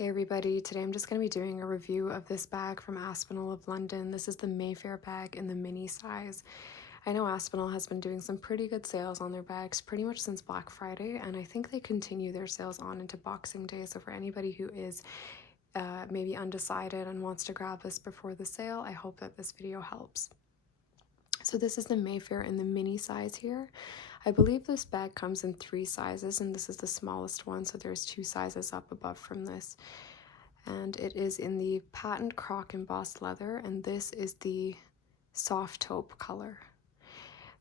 Hey everybody, today I'm just going to be doing a review of this bag from Aspinal of London. This is the Mayfair bag in the mini size. I know Aspinal has been doing some pretty good sales on their bags pretty much since Black Friday, and I think they continue their sales on into Boxing Day. So for anybody who is maybe undecided and wants to grab this before the sale, I hope that this video helps. So this is the Mayfair in the mini size here. I believe this bag comes in 3 sizes, and this is the smallest one, so there's 2 sizes up above from this. And it is in the patent croc embossed leather, and this is the soft taupe color.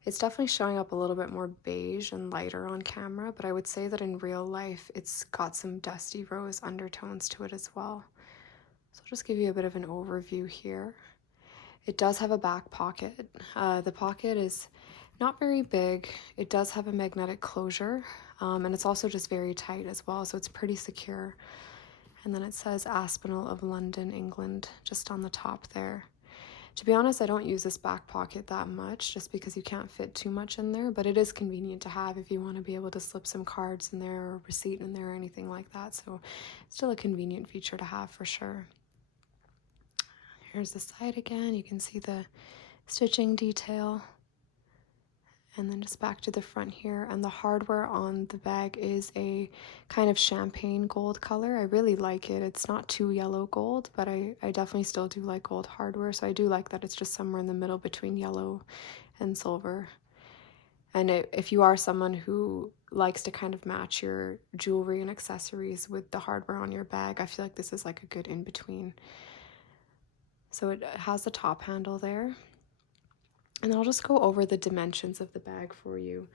It's definitely showing up a little bit more beige and lighter on camera, but I would say that in real life it's got some dusty rose undertones to it as well. So I'll just give you a bit of an overview here. It does have a back pocket. The pocket is not very big. It does have a magnetic closure, and it's also just very tight as well, so it's pretty secure. And then it says Aspinal of London, England, just on the top there. To be honest, I don't use this back pocket that much just because you can't fit too much in there, but it is convenient to have if you want to be able to slip some cards in there or a receipt in there or anything like that. So it's still a convenient feature to have for sure. Here's the side again. You can see the stitching detail. And then just back to the front here, and the hardware on the bag is a kind of champagne gold color. I really like it. It's not too yellow gold, but I definitely still do like gold hardware, so I do like that it's just somewhere in the middle between yellow and silver. And if you are someone who likes to kind of match your jewelry and accessories with the hardware on your bag, I feel like this is like a good in-between. So it has the top handle there. And I'll just go over the dimensions of the bag for you.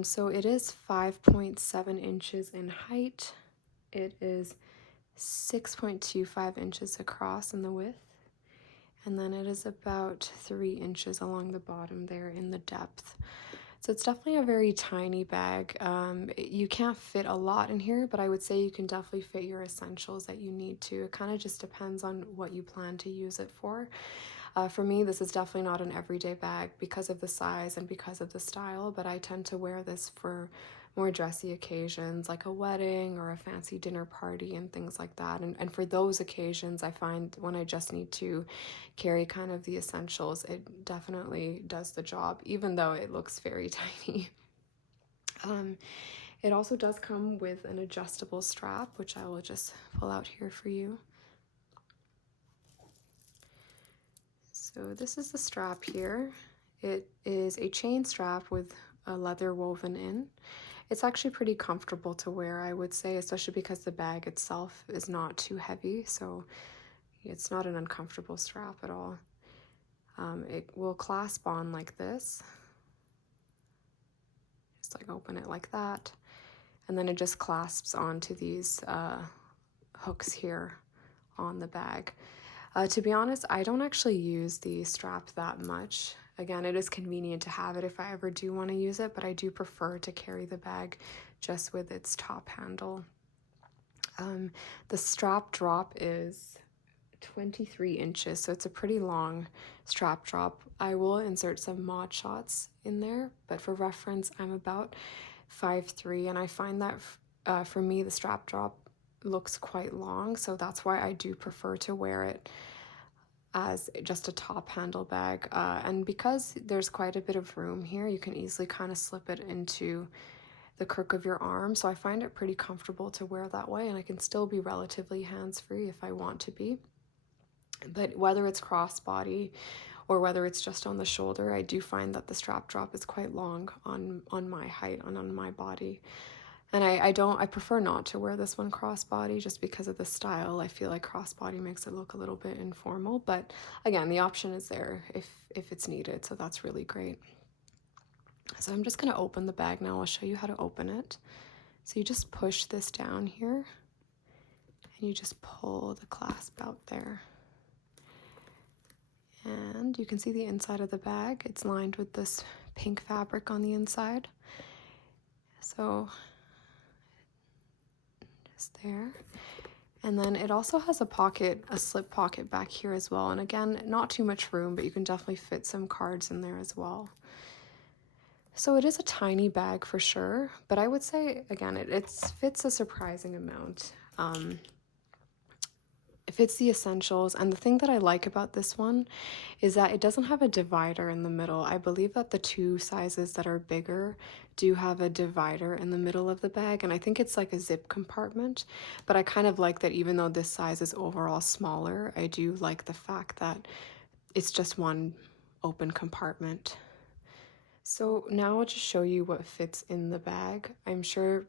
So it is 5.7 inches in height. It is 6.25 inches across in the width. And then it is about 3 inches along the bottom there in the depth. So it's definitely a very tiny bag. You can't fit a lot in here, but I would say you can definitely fit your essentials that you need to. It kind of just depends on what you plan to use it for. For me, this is definitely not an everyday bag because of the size and because of the style, but I tend to wear this for more dressy occasions like a wedding or a fancy dinner party and things like that. And for those occasions, I find when I just need to carry kind of the essentials, it definitely does the job, even though it looks very tiny. It also does come with an adjustable strap, which I will just pull out here for you. So this is the strap here. It is a chain strap with a leather woven in. It's actually pretty comfortable to wear, I would say, especially because the bag itself is not too heavy, so it's not an uncomfortable strap at all. It will clasp on like this. Just like open it like that. And then it just clasps onto these hooks here on the bag. To be honest, I don't actually use the strap that much. Again, it is convenient to have it if I ever do want to use it, but I do prefer to carry the bag just with its top handle. The strap drop is 23 inches, so it's a pretty long strap drop. I will insert some mod shots in there, but for reference, I'm about 5'3", and I find that for me, the strap drop looks quite long, so that's why I do prefer to wear it as just a top handle bag. And because there's quite a bit of room here, you can easily kind of slip it into the crook of your arm, so I find it pretty comfortable to wear that way, and I can still be relatively hands-free if I want to be. But whether it's crossbody or whether it's just on the shoulder, I do find that the strap drop is quite long on my height and on my body. And I prefer not to wear this one crossbody just because of the style. I feel like crossbody makes it look a little bit informal, but again, the option is there if it's needed, so that's really great. So I'm just going to open the bag now. I'll show you how to open it. So you just push this down here, and you just pull the clasp out there. And you can see the inside of the bag. It's lined with this pink fabric on the inside. So there. And then it also has a pocket, a slip pocket back here as well. And again, not too much room, but you can definitely fit some cards in there as well. So it is a tiny bag for sure, but I would say, again, it fits a surprising amount. fits the essentials. And the thing that I like about this one is that it doesn't have a divider in the middle. I believe that the two sizes that are bigger do have a divider in the middle of the bag, and I think it's like a zip compartment. But I kind of like that even though this size is overall smaller, I do like the fact that it's just one open compartment. So now I'll just show you what fits in the bag. I'm sure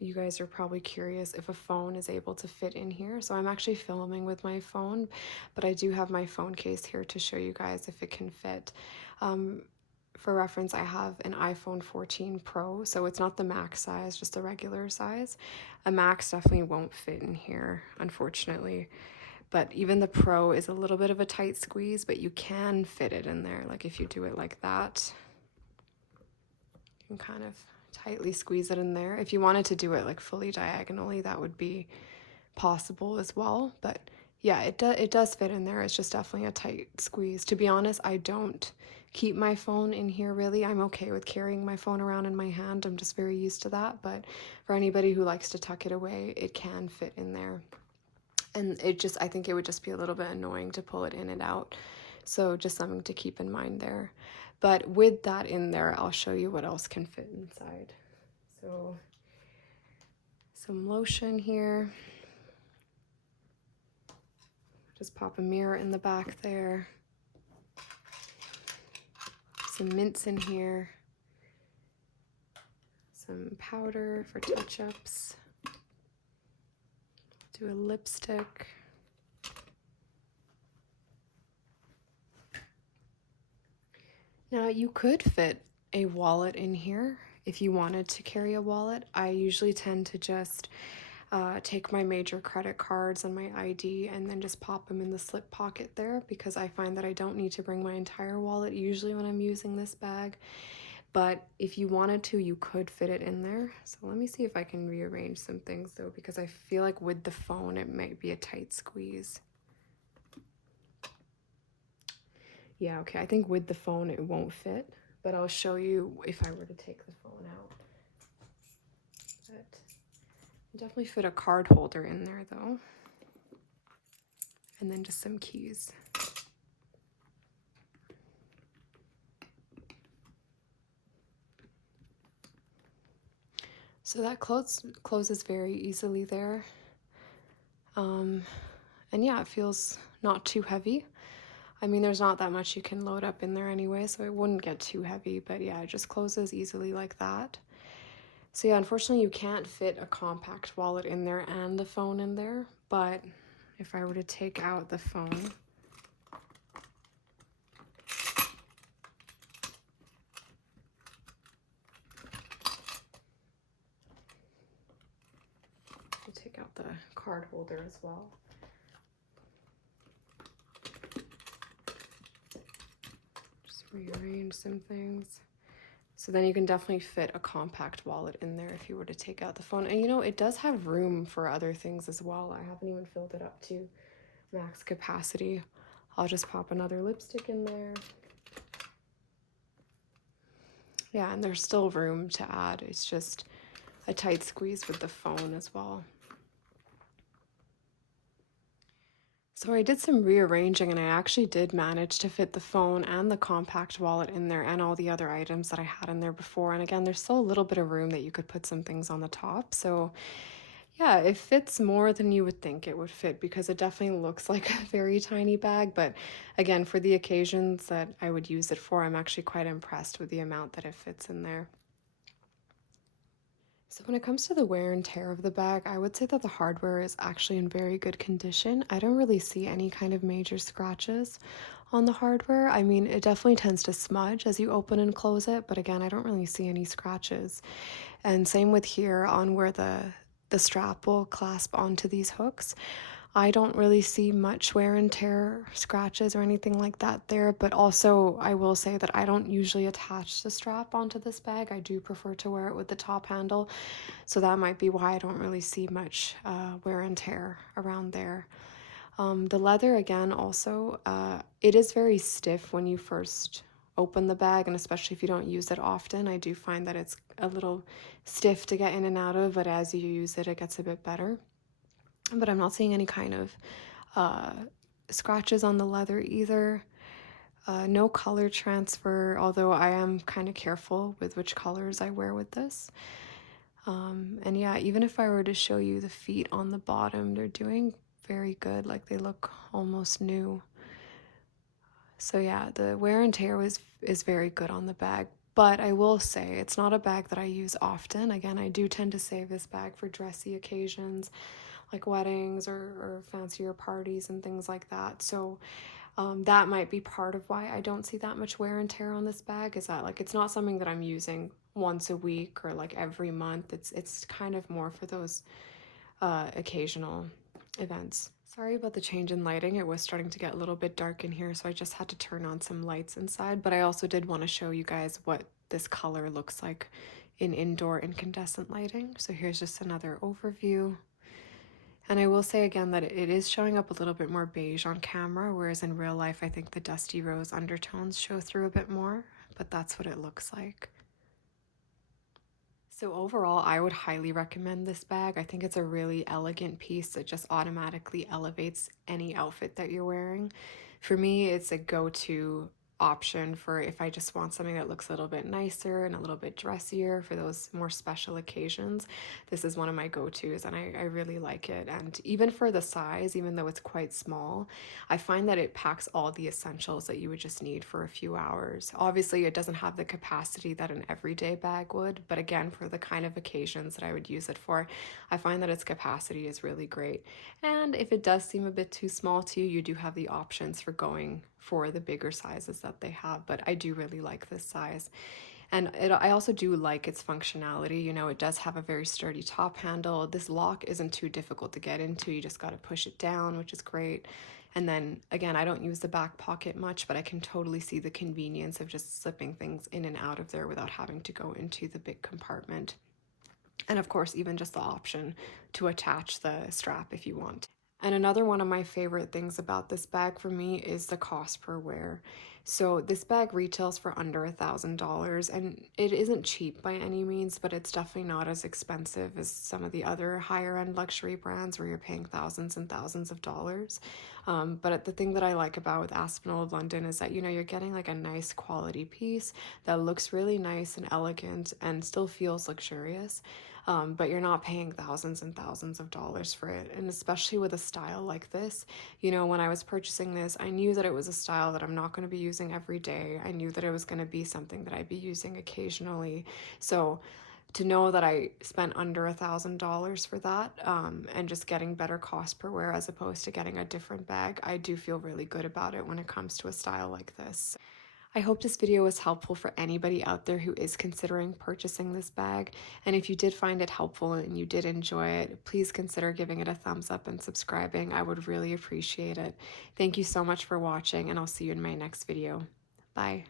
you guys are probably curious if a phone is able to fit in here. So I'm actually filming with my phone, but I do have my phone case here to show you guys if it can fit. For reference, I have an iPhone 14 Pro, so it's not the max size, just the regular size. A max definitely won't fit in here, unfortunately. But even the Pro is a little bit of a tight squeeze, but you can fit it in there. Like if you do it like that, you can kind of tightly squeeze it in there. If you wanted to do it like fully diagonally, that would be possible as well. But yeah, it does fit in there. It's just definitely a tight squeeze. To be honest, I don't keep my phone in here really. I'm okay with carrying my phone around in my hand. I'm just very used to that. But for anybody who likes to tuck it away, it can fit in there. And I think it would just be a little bit annoying to pull it in and out. So just something to keep in mind there. But with that in there, I'll show you what else can fit inside. So some lotion here. Just pop a mirror in the back there. Some mints in here. Some powder for touch-ups. Do a lipstick. Now you could fit a wallet in here if you wanted to carry a wallet. I usually tend to just take my major credit cards and my ID and then just pop them in the slip pocket there, because I find that I don't need to bring my entire wallet usually when I'm using this bag. But if you wanted to, you could fit it in there. So let me see if I can rearrange some things though, because I feel like with the phone it might be a tight squeeze. Yeah, okay, I think with the phone it won't fit, but I'll show you if I were to take the phone out. But definitely fit a card holder in there though. And then just some keys. So that closes very easily there. And yeah, it feels not too heavy. I mean, there's not that much you can load up in there anyway, so it wouldn't get too heavy, but yeah, it just closes easily like that. So yeah, unfortunately you can't fit a compact wallet in there and the phone in there, but if I were to take out the phone, I'll take out the card holder as well. Rearrange some things. So then you can definitely fit a compact wallet in there if you were to take out the phone. And you know, it does have room for other things as well. I haven't even filled it up to max capacity. I'll just pop another lipstick in there. Yeah, and there's still room to add. It's just a tight squeeze with the phone as well. So I did some rearranging and I actually did manage to fit the phone and the compact wallet in there and all the other items that I had in there before. And again, there's still a little bit of room that you could put some things on the top. So yeah, it fits more than you would think it would fit, because it definitely looks like a very tiny bag. But again, for the occasions that I would use it for, I'm actually quite impressed with the amount that it fits in there. So when it comes to the wear and tear of the bag, I would say that the hardware is actually in very good condition. I don't really see any kind of major scratches on the hardware. I mean, it definitely tends to smudge as you open and close it, but again, I don't really see any scratches. And same with here on where the strap will clasp onto these hooks. I don't really see much wear and tear scratches or anything like that there, but also I will say that I don't usually attach the strap onto this bag. I do prefer to wear it with the top handle, so that might be why I don't really see much wear and tear around there. The leather, again, also, it is very stiff when you first open the bag, and especially if you don't use it often. I do find that it's a little stiff to get in and out of, but as you use it, it gets a bit better. But I'm not seeing any kind of uh, scratches on the leather either. No color transfer, although I am kind of careful with which colors I wear with this. And yeah, even if I were to show you the feet on the bottom, they're doing very good. Like they look almost new. So yeah, the wear and tear is very good on the bag. But I will say it's not a bag that I use often. Again, I do tend to save this bag for dressy occasions like weddings or fancier parties and things like that. So that might be part of why I don't see that much wear and tear on this bag, is that like it's not something that I'm using once a week or like every month. It's kind of more for those occasional events. Sorry about the change in lighting. It was starting to get a little bit dark in here, so I just had to turn on some lights inside. But I also did want to show you guys what this color looks like in indoor incandescent lighting. So here's just another overview. And I will say again that it is showing up a little bit more beige on camera, whereas in real life I think the dusty rose undertones show through a bit more, but that's what it looks like. So overall, I would highly recommend this bag. I think it's a really elegant piece that just automatically elevates any outfit that you're wearing. For me, it's a go-to option for if I just want something that looks a little bit nicer and a little bit dressier for those more special occasions. This is one of my go-tos and I really like it. And even for the size, even though it's quite small, I find that it packs all the essentials that you would just need for a few hours. Obviously, it doesn't have the capacity that an everyday bag would, but again, for the kind of occasions that I would use it for, I find that its capacity is really great. And if it does seem a bit too small to you, you do have the options for going for the bigger sizes that they have, but I do really like this size. And I also do like its functionality. You know, it does have a very sturdy top handle. This lock isn't too difficult to get into. You just got to push it down, which is great. And then again, I don't use the back pocket much, but I can totally see the convenience of just slipping things in and out of there without having to go into the big compartment. And of course, even just the option to attach the strap if you want. And another one of my favorite things about this bag for me is the cost per wear. So this bag retails for under $1,000 and it isn't cheap by any means, but it's definitely not as expensive as some of the other higher end luxury brands where you're paying thousands and thousands of dollars. But the thing that I like about with Aspinal of London is that, you know, you're getting like a nice quality piece that looks really nice and elegant and still feels luxurious. But you're not paying thousands and thousands of dollars for it. And especially with a style like this, you know, when I was purchasing this, I knew that it was a style that I'm not going to be using every day. I knew that it was going to be something that I'd be using occasionally. So to know that I spent under $1,000 for that, and just getting better cost per wear as opposed to getting a different bag, I do feel really good about it when it comes to a style like this. I hope this video was helpful for anybody out there who is considering purchasing this bag. And if you did find it helpful and you did enjoy it, please consider giving it a thumbs up and subscribing. I would really appreciate it. Thank you so much for watching, and I'll see you in my next video. Bye.